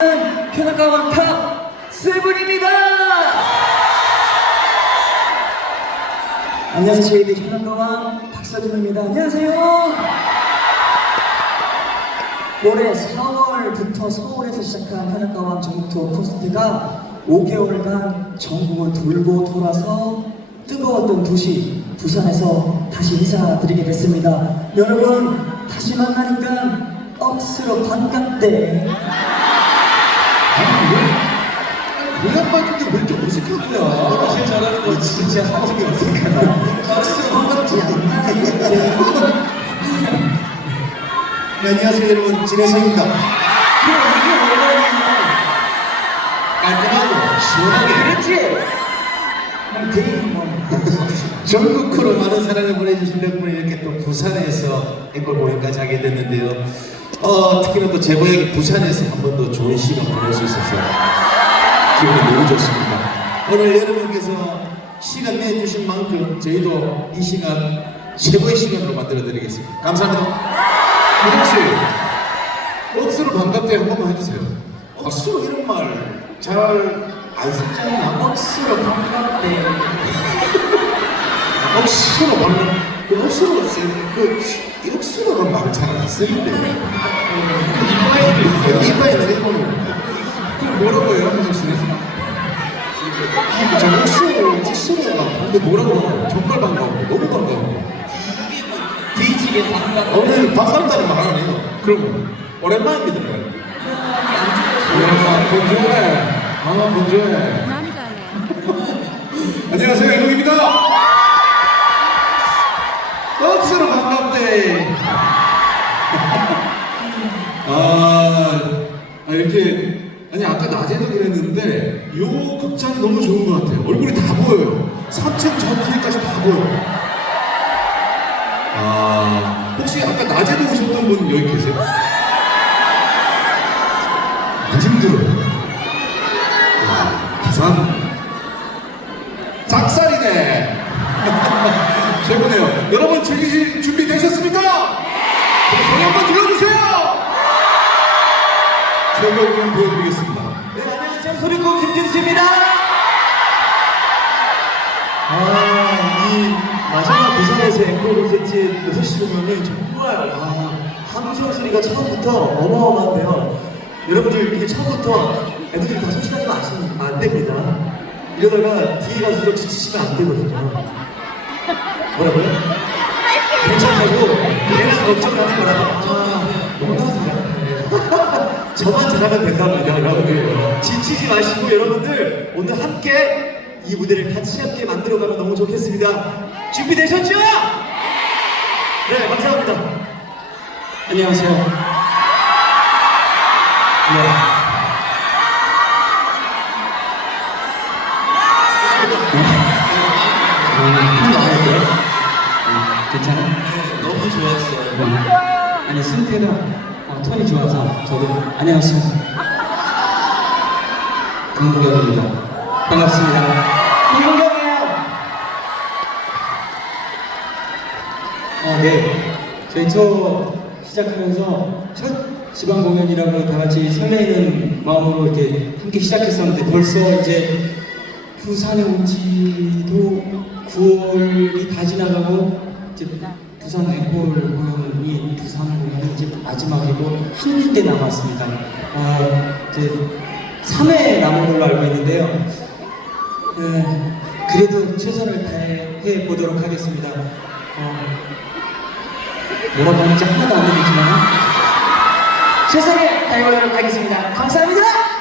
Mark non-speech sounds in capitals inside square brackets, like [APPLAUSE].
현악가 왕 탑 세븐입니다. 안녕하세요. 저희들 현악가 왕 박서준입니다. 안녕하세요. 올해 4월부터 서울에서 시작한 현악가 왕 전국 투어 콘서트가 5개월간 전국을 돌고 돌아서 뜨거웠던 도시 부산에서 다시 인사드리게 됐습니다. 여러분 다시 만나니까 억수로 반갑대. 고향 중에 왜 이렇게 어색하냐? 너가 제일 잘하는 거 진짜 하는 게 어색하다. 억수로 반갑지? 네, 안녕하세요 여러분 진혜성입니다. 깔끔하고 시원하게 그렇지? 전국으로 많은 사랑을 보내주신 덕분에 이렇게 또 부산에서 앵콜 공연까지 하게 됐는데요. 어, 특히나 또 제보역이 부산에서 한 번 더 좋은 시간 보낼 수 있어서 기분이 너무 좋습니다. 오늘 여러분께서 시간 내주신 만큼 저희도 이 시간 최고의 시간으로 만들어 드리겠습니다. 감사합니다. 유정 씨, 억수로 반갑게 한 번만 해주세요. 억수로 이런 말 잘안 않나? 억수로 반갑대. [LAUGHS] 억수로 말로 그 억수로 쓰그 안 쓰는데 이빠이 이빠이는 일본어 그럼 뭐라고 해요 한정 씨는? 저 억수로 억수로가 근데 뭐라고 해요? 정말 반가워 너무 반가워 뒤지게 반갑대. 오늘 반갑다는 말 안 해요 그럼 오랜만입니다 오랜만 본조해 아 본조해 안녕하세요 이동입니다 억수로 반갑 대 아, 아, 이렇게 아니 아까 낮에도 그랬는데 요 극장이 너무 좋은 것 같아요. 얼굴이 다 보여요. 3층 저 뒤에까지 다 보여요. 아 혹시 아까 낮에도 오셨던 분 여기 계세요? 안 힘들어요. 야, 부산. 작살이네. [LAUGHS] 최고네요. 여러분 즐기실 준비 최고의 공연 보여드리겠습니다 네, 안녕하세요. 소리꾼 김준수입니다. 아, 이 마지막 부산에서 앵콜 콘서트 6시 공연은 정말 아, 함성 소리가 처음부터 어마어마한데요. 여러분들 이게 처음부터 애들이 다 소식하지 마시면 안 됩니다. 이러다가 뒤에 가서 지치시면 안 되거든요. 뭐라고요? [LAUGHS] 괜찮다고 내가 걱정하는 거라고. 아, 농담입니다. 네. 저만 잘하면 된답니다, 여러분들. 지치지 마시고 여러분들 오늘 함께 이 무대를 같이 함께 만들어가면 너무 좋겠습니다. 준비되셨죠? 네, 감사합니다. 안녕하세요. 네. 음? 음, 괜찮아? 너무 좋았어요 아니 승태가 어, 톤이 좋아서 저도 안녕하세요 강국영입니다. 반갑습니다. 강국영이에요. 어네. 저희 투어 시작하면서 첫 지방 공연이라고 다 같이 설레이는 마음으로 이렇게 함께 시작했었는데 벌써 이제 부산에 온 지도 9월이 다 지나가고 이제 부산 앵콜 공연이 부산 공연이 이제 마지막이고 한 군데 남았습니다. 어, 이제 3회 남은 걸로 알고 있는데요. 에, 그래도 최선을 다해 보도록 하겠습니다. 어, 뭐라고 하는지 하나도 안 들리지만 최선을 다해 보도록 하겠습니다. 감사합니다.